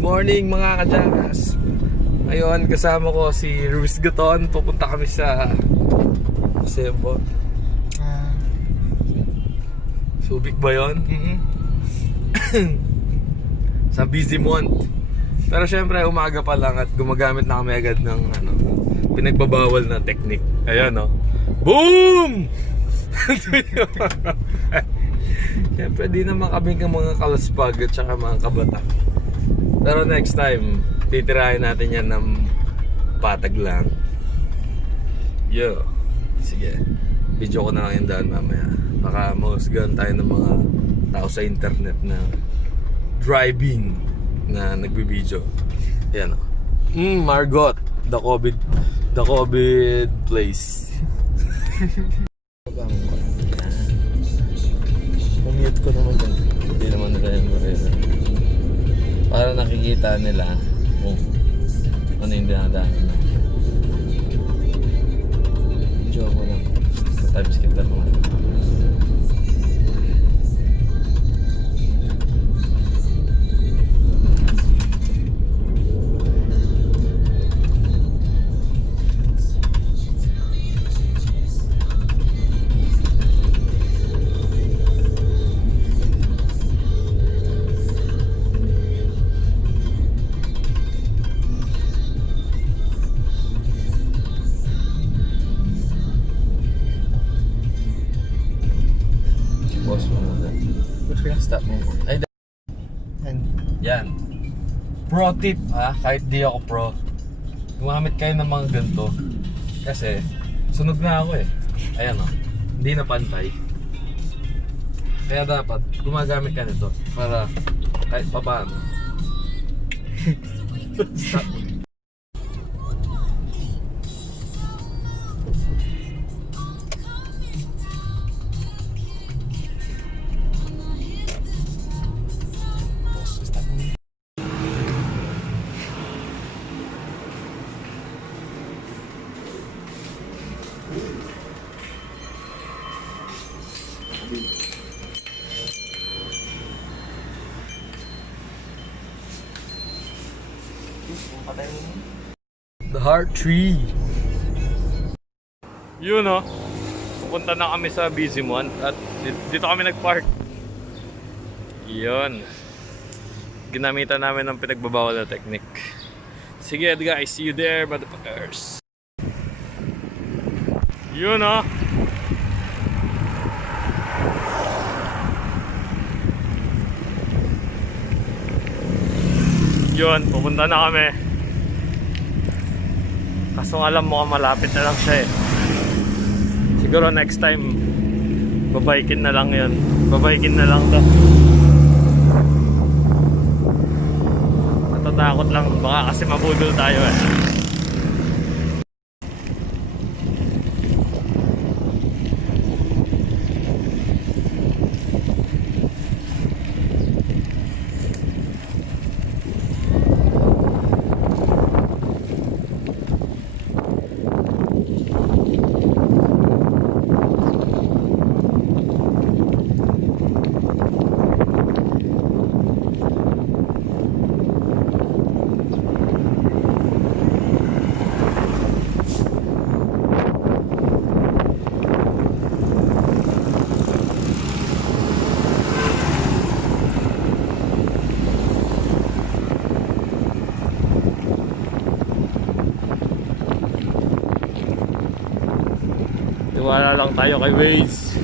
Morning mga kajakas. Ngayon kasama ko si Ruiz Gaton. Pupunta kami sa Sebo. Subic ba yun? Sa busy mont. Pero syempre umaga pa lang at gumagamit na kami agad ng pinagbabawal na technique. Ayan o. Boom! Syempre di naman kami ng mga kalaspag at saka mga kabata. Pero next time titirahin natin yan ng patag lang. Yo. Sige, video ko na lang yung daan mamaya. Baka mahusgahan tayo ng mga tao sa internet na driving na nagbibideo. Ayan o. Margot, the COVID place. Mute ko naman dyan. Hindi naman nila yung marina. Para nakikita nila kung ano yung dinadaanan na. Video ko lang. Time skip lang naman. Stop mo. Ay, yan. Pro tip kahit di ako pro, gumamit kayo ng mga ganito. Kasi sunog na ako eh. Ayan o, hindi na pantay. Kaya dapat gumagamit ka nito para kahit pa paano. Stop. The Heart Tree. Yun o. Pupunta na kami sa busy mont at dito kami nagpark. Yun. Ginamitan namin ng pinagbabawal na technique. Sige guys, see you there motherfuckers. Yun o. Yun, pupunta na kami. Kaso alam mo malapit na lang siya eh. Siguro next time babaykin na lang yun. Babaykin na lang to. Natatakot lang. Baka kasi mabudol tayo eh. Tiwala lang tayo kay Waze.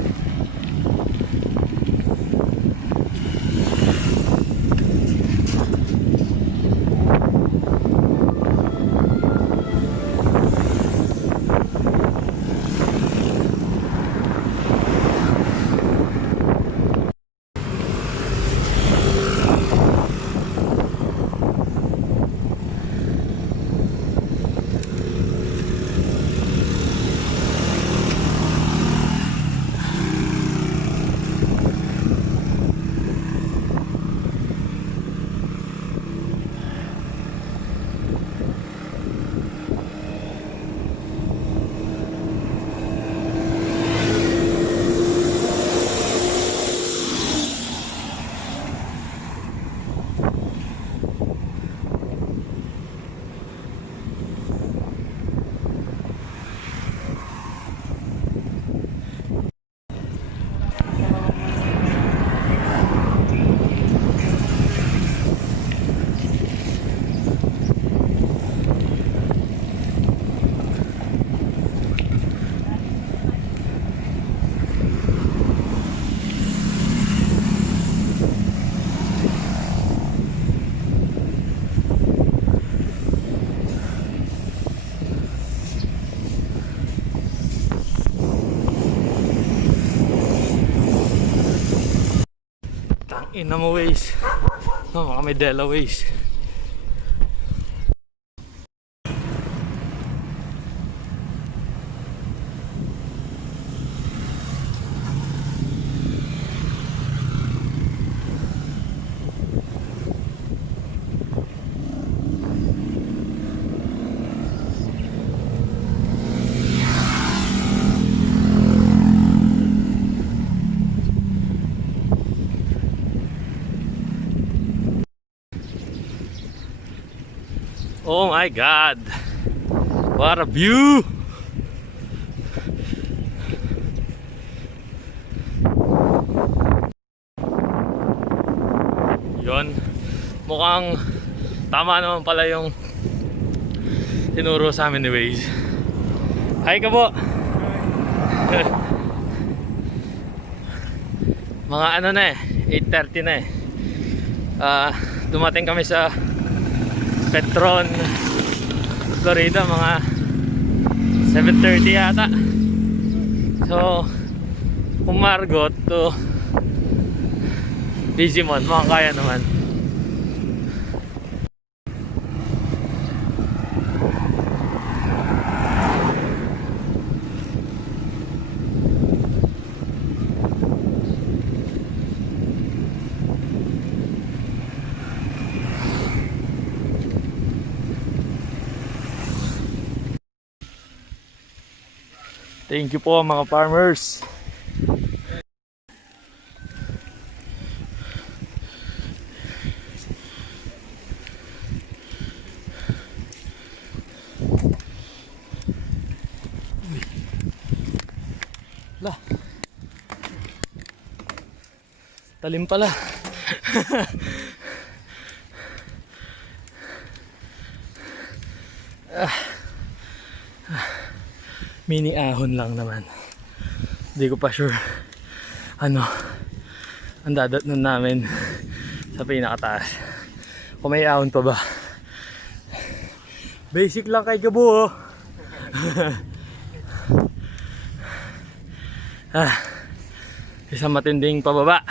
Ina mo ways. No, baka may Dela ways. Oh my God! What a view! Yun. Mukhang tama naman pala yung tinuro sa amin ni Waze. Hi ka po! Mga ano na eh, 8:30 na eh. Dumating kami sa Petron, Florida, mga 7:30 yata. So, kung Margot to Digimon, mukhang kaya naman. Thank you po mga farmers. Lah. Talim pala. Mini ahon lang naman. Hindi ko pa sure ano ang dadatnan namin sa pinakataas. Kung may ahon pa ba. Basic lang kay Gabo. Isang matinding pababa.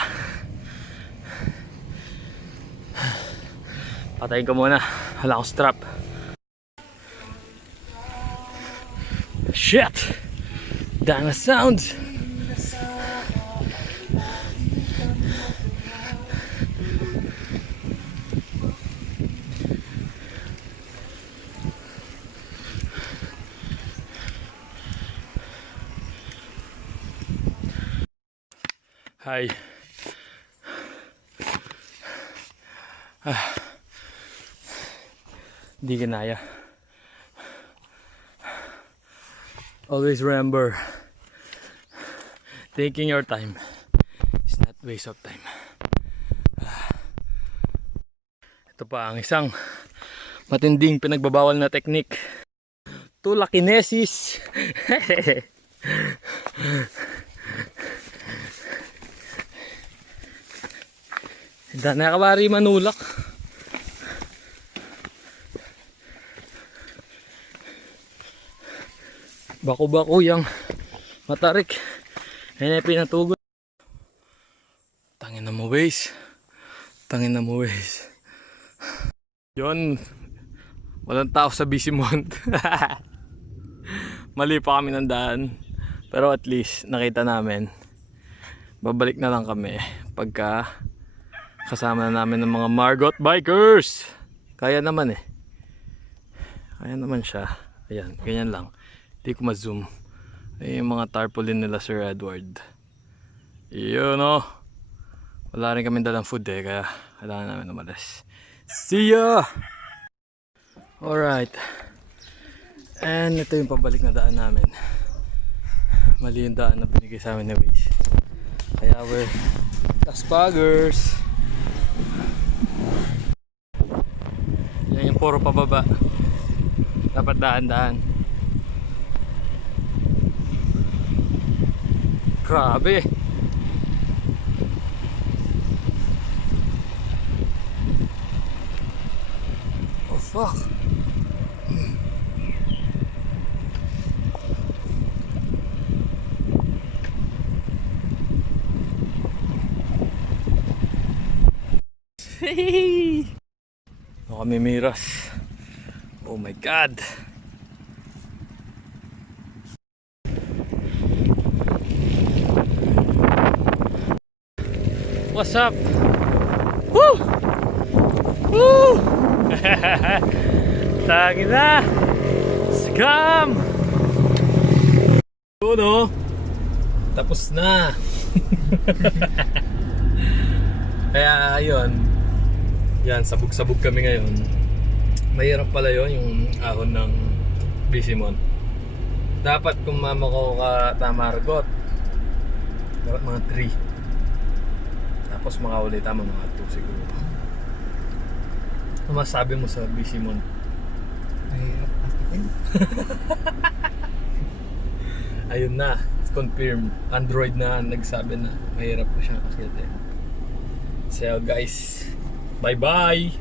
Patayin ko muna. Wala akong strap. Shit! Dana sounds! Hi. Hindi kinaya. Always remember, taking your time is not waste of time. Ito pa ang isang matinding pinagbabawal na technique. Tulakinesis. Hindi na kabari manulak. Bako-bako yang matarik. Ayan ay pinatugon. Tangin na mo Waze. Tangin na mo Waze. Yun. Walang tao sa busy mont. Mali pa kami ng daan. Pero at least nakita namin. Babalik na lang kami pagka kasama na namin ng mga Margot bikers. Kaya naman eh. Kaya naman siya. Ayan, ganyan lang. Hindi ko ma-zoom. Ay, yung mga tarpaulin nila Sir Edward. Yun o. Wala rin kami dalang food eh. Kaya kailangan namin umalis. See ya! Alright. And ito yung pabalik na daan namin. Mali yung daan na binigay sa amin na Waze. Kaya we're Kaspaggers. Yan yung puro pababa. Dapat daan-daan. Grabe. Oh fuck. O kami miras. Oh my God. What's up? Woo! Woo! Tagi na! Scam! Uno! Tapos na! Kaya ayun, yan, sabog-sabog kami ngayon. Mahirap pala yun, yung ahon ng Bisimon. Dapat kung mama ko ka tamargot, dapat mga 3. Tapos makahuli tama mga 2 siguro. Ano masabi mo sa Bisimon? Mahirap akitin. Ayun na, confirm. Android na nagsabi na mahirap po siya kasi. So guys, bye bye!